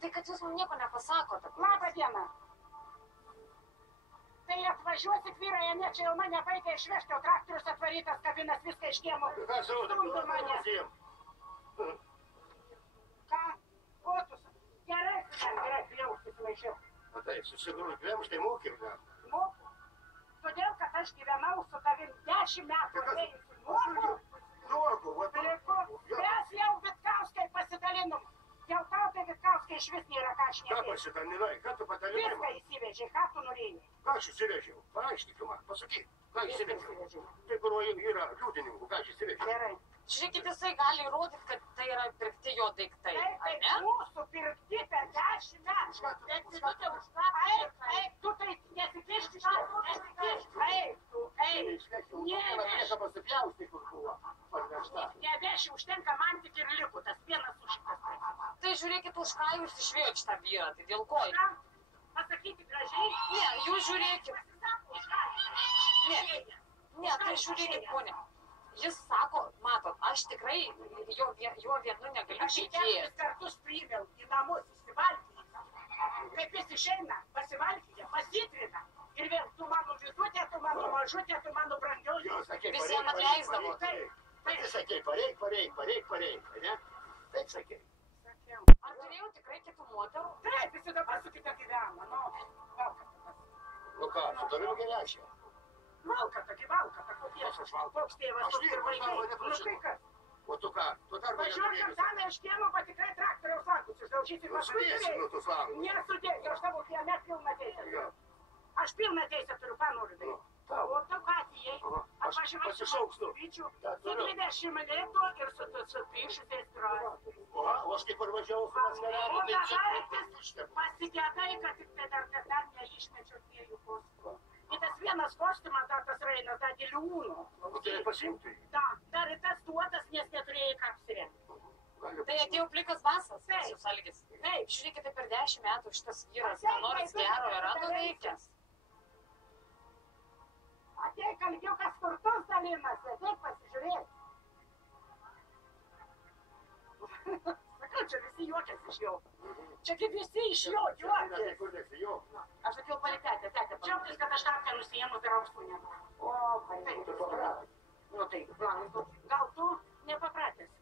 tai, kad jūs man nieko nepasakote. Labą dieną. Tai atvažiuosit vyrai, ne, čia jau mane baigia išvežti, o traktorius atvarytas, kabinas viską iš kiemo. Stumdo mane. Ką? Kotus? Gerai, jau susimaišiau. O tai, susigrūdėm, štai mokim, ne? Moku. Todėl, kad aš gyvenau su tavim 10 metų. Nuogu, va Mes jau Vitkauskai pasidalinom. Dėl tau tai Vitkauskai iš vis nėra ką Ką šnekėti. pasidalinai, ką tu padalinai Viską man? įsivežė, ką tu norėjai. Ką aš įsivežiau? Paaiškink man, pasakyk, ką įsivežiau. Tai kur yra liudininkų, ką aš įsivežiau. Gerai. Žiūrėkit, jisai gali įrodyti, kad tai yra pirkti jo daiktai, Tai ar ne? mūsų pirkti per 10 metų. Eik, tu tai nesikišk iš čia. Eik, tu, eik. Neveš. Pasipjausti, kur buvo parvežta. Neveši, užtenka man tik ir liko tas vienas ušikas. Tai žiūrėkit, už ką jūs išvėjot šitą vyrą, tai dėl ko? Pasakyti gražiai. Ne, jūs žiūrėkit. Už ką? Ne, tai žiūrėkit, ponė. Jis sako, matot, aš tikrai jo vienu negaliu Aš į tikėti. 4 kartus priėmiau į namus įsivalgyti. Kaip jis išeina, pasivalgyti, pasitrina. Ir vėl, tu mano vidutė, tu mano mažutė, tu mano brangioji. Visiems atleisdavo. Tai sakei, pareik, ne? Taip sakei. Ar turėjau tikrai kitų moterų? Taip, visi dabar su kita gyvena. Nu ką, su tavim geriausia. Valkata, koks tėvas, Aš toks ir nieko vaikai. tavo Nu neprašau. tai kas? O tu ką, tu dar mane Važiuok Antaną iš kiemo, bet tikrai traktoriaus langus išdaužysi. Sudėsi, nu tu slangus. Nesudėsiu, aš tavo kieme pilną teisę turiu. Aš pilną teisę turiu, ką noriu daryti. Tavo. O tu ką atėjai? Aš pasišauksiu. Bičių, su 20 litų ir su plyšusiais skruostais. O aš kaip parvažiavau su maskaradu, tai čia Pasigedai, kad tik tai dar neišmečiau 2 kostiumų. Ir tas vienas kostiumas, tas Reinas, dar dėliūnų. O tai pasimtų jį. Dar ir tas duotas, nes neturėjai ką apsirengti. Tai atėjo plikas basas, Taip. jūs algis. Taip. Žiūrėkit, tai per 10 metų šitas vyras, ką nors gero yra nuveikęs. Ateik, algiukas turtus dalinasi, ateik pasižiūrėti. Sakau, čia visi juokiasi iš jo. Čia kaip visi iš jo juokiasi. Kur nesijuok. Aš sakiau palitetę, džiaugtis, kad aš tą nusiėmus dar aukštų nebūtų. O, taip. Nu tai, gal tu nepapratęs.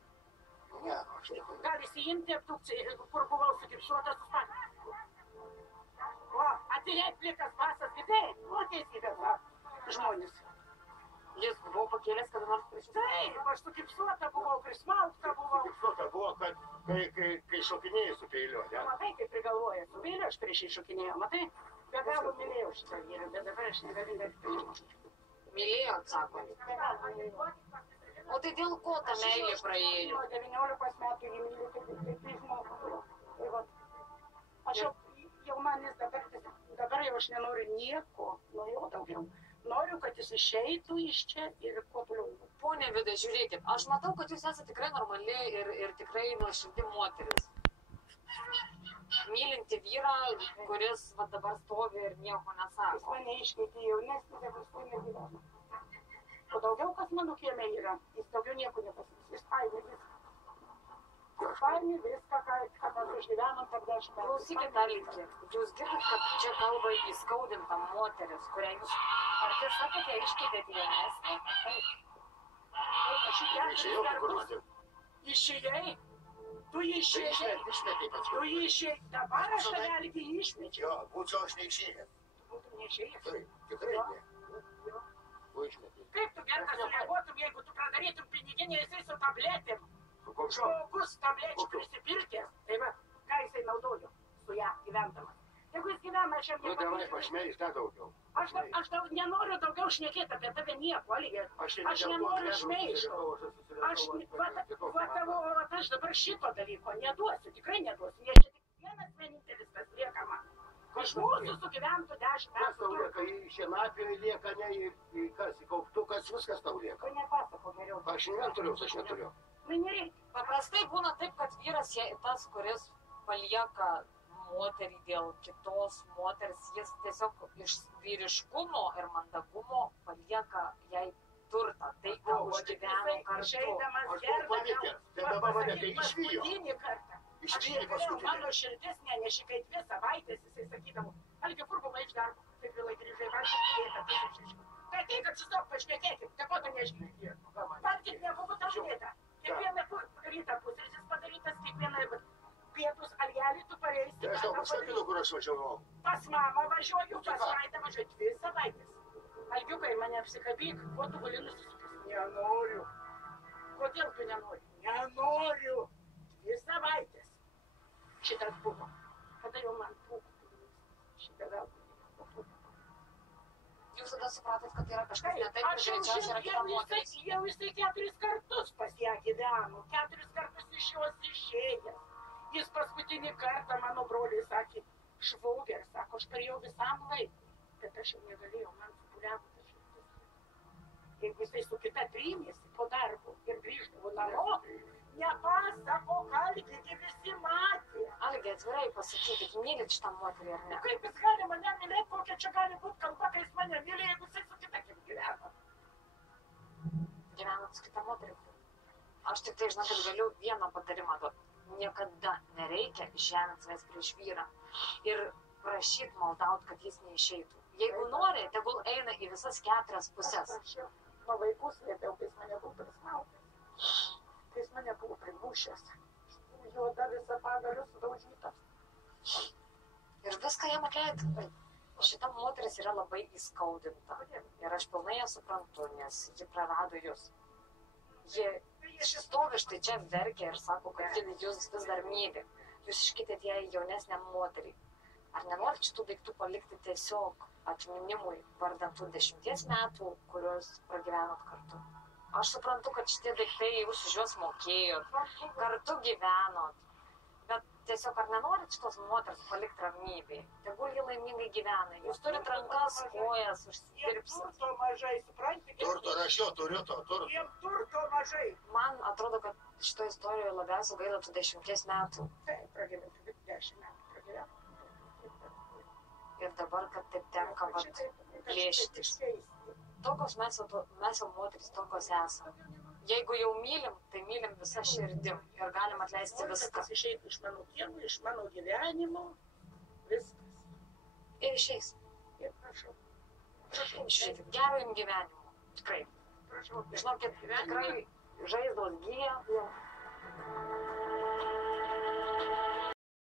Ne, aš nieko. Gal įsiimti abdukciją, kur buvau sugipsuotas su spaniu. O, atėjai plikas basas, girdėjai? O, teisybės, va, žmonės. Jis buvo pakėlęs kada nors prieš jus. Taip, aš sugipsuota buvau, prismaukta buvau. Fiksuota buvo, kad kai šokinėjai su peiliu, ne? Matai, kaip prigalvoja, su vėliu aš prieš jį šokinėjau, matai? Be galo mylėjau šitą vyrą, bet dabar aš negaliu verti. Mylėjot, sako. O tai dėl ko ta meilė praėjo? Nuo 19 metų jį myliu, tai žmogus. Tai vat, aš jau manis dabar jau aš nenoriu nieko, nuo jo daugiau. Noriu, kad jis išeitų iš čia ir kuo toliau. Pone Vida, žiūrėkit, aš matau, kad jūs esate tikrai normali ir tikrai nuoširdi moteris. Mylinti vyrą, kuris va dabar stovi ir nieko Jis nesako. mane iškeitė jaunesnį, bet paskui negyveno. O daugiau, kas mano kieme yra, jis daugiau nieko nepasakys. Jis paėmė viską. Jis paėmė viską, ką mes išgyvenom per 10 metų. Klausykit, Alikė, jūs girdit, kad čia kalba įskaudinta moteris, kurią jūs... Ar tiesa, kad ją iškeitėte jaunesnį? Taip. Aš jį Išėjau, keturis kur kartus. matėm. Išėjai. Tu išėjai. Išmetė pats. Tu išėjai. Dabar aš tave algi išmečiau. Jo, būčiau aš neišėjęs. Būtum neišėjęs. Taip, tikrai ne. Buvo išmetė. Kaip tu gertas sureaguotum, jeigu tu pradarytum piniginę, jisai su tabletėm. Su kokiom? Žmogus tablečių prisipirkęs. Tai va, ką jisai naudojo su ją gyvendamas. Jeigu jis gyvena, aš jam Nu, davai, pašmėlis, tą daugiau. Aš nenoriu daugiau šnekėti apie tave nieko, Algi. Aš nenoriu šmeižto. Aš dabar šito dalyko neduosiu, tikrai neduosiu. Nes čia tik vienas vienintelis, kas lieka man. Iš mūsų sugyventų 10 Kas tau metų. lieka, į šienapį lieka, ne, į kas, į kauptukas, viskas tau lieka. Tu nepasako geriau. Aš neturiu. Man nereikia. Paprastai būna taip, kad vyras, tas, kuris palieka moterį dėl kitos moters, jis tiesiog iš vyriškumo ir mandagumo palieka jai turtą, tai ką užgyveno kartu. Išeidamas Aš buvau palikęs, tai dabar mane kai išvijo. paskutinį kartą. Išvėrė Mano paskutinį. širdis neneši, kai 2 savaitės jisai sakydavo, Algi, kur buvai iš darbo, taip vėlai grįžai, valgyt dėta, pusė 6. Tai ateik, atsistok, pašnekėkim, tai ko tu nežinai? Valgyt nebuvo tau dėta. Kiekvieną rytą pusrytis padarytas, kiekvieną pietus algelį tu pareisti. Tai aš tau paskambinu, kur aš važiavau. Pas mamą važiuoju, pas Vaidą važiuoju 2 savaitės. Algiukai, mane apsikabyk, kuo tu gali nusisukęs? Nenoriu. Kodėl tu nenori? Nenoriu. 2 savaitės. Šitas buvo. Kada jau man trūktų? Šitą gal buvo. Jūs tada supratot, kad yra kažkas ne taip, ir greičiausiai yra kita moteris. Jau jisai 4 kartus pas ją gyveno, 4 kartus iš jos išėjęs. Jis paskutinį kartą mano broliai sakė, švauger, sako, aš turėjau visam laikui, bet aš jau negalėjau, man supuliavo tas širdis. Jeigu jisai su kita trynėsi po darbo ir grįždavo namo, nepasako, kalbėti visi matė. Algi, atvirai pasakykit, mylit šitą moterį ar ne? Kaip jis gali mane mylėti, kokia čia gali būti kalba, kai jis mane mylė, jeigu jisai su kita kim gyveno? Gyvenat su kita moterį. Aš tik tai žinau, kad galiu vieną patarimą duoti. Niekada nereikia žemint savęs prieš vyrą ir prašyt maldaut, kad jis neišeitų. Jeigu nori, tegul eina į visas 4 pusės. Aš jau nuo vaikų slėpiau, kai jis mane buvo prismaukęs. Kai jis mane buvo primušęs. Juoda visa pagaliu sudaužyta. Ir viską jam atleidai. Šita moteris yra labai įskaudinta. Ir aš pilnai ją suprantu, nes ji prarado jūs. Ji stovi štai čia verkia ir sako, kad jūs vis dar myli. Jūs iškitėt ją į jaunesnę moterį. Ar nenorit šitų daiktų palikti tiesiog atminimui vardant tų 10 metų, kuriuos pragyvenot kartu? Aš suprantu, kad šitie daiktai jūs už juos mokėjot, kartu gyvenot. Bet tiesiog ar nenorit šitos moters palikti ramybėj? Tegul jį laimingai gyvena. Jūs turit rankas, kojas, užsidirbsit. Turto mažai, supranti? Turto, aš jo turiu to turto. Jiem turto mažai. Man atrodo, kad šitoje istorijoje labiausiai gaila tų 10 metų. Taip, pragyventi 10 metų pragyventi. Ir dabar, kad taip tenka plėšytis. Tokios mes jau moteris, tokios esam. Jeigu jau mylim, tai mylim visą širdim ir galim atleisti viską. Viskas išeitų iš mano kiemų, iš mano gyvenimo, viskas. Ir išeis. Ir prašau. Žiūrėkit, gero jums gyvenimo. Tikrai. Prašau. Žinokit, tikrai žaizdos gyja.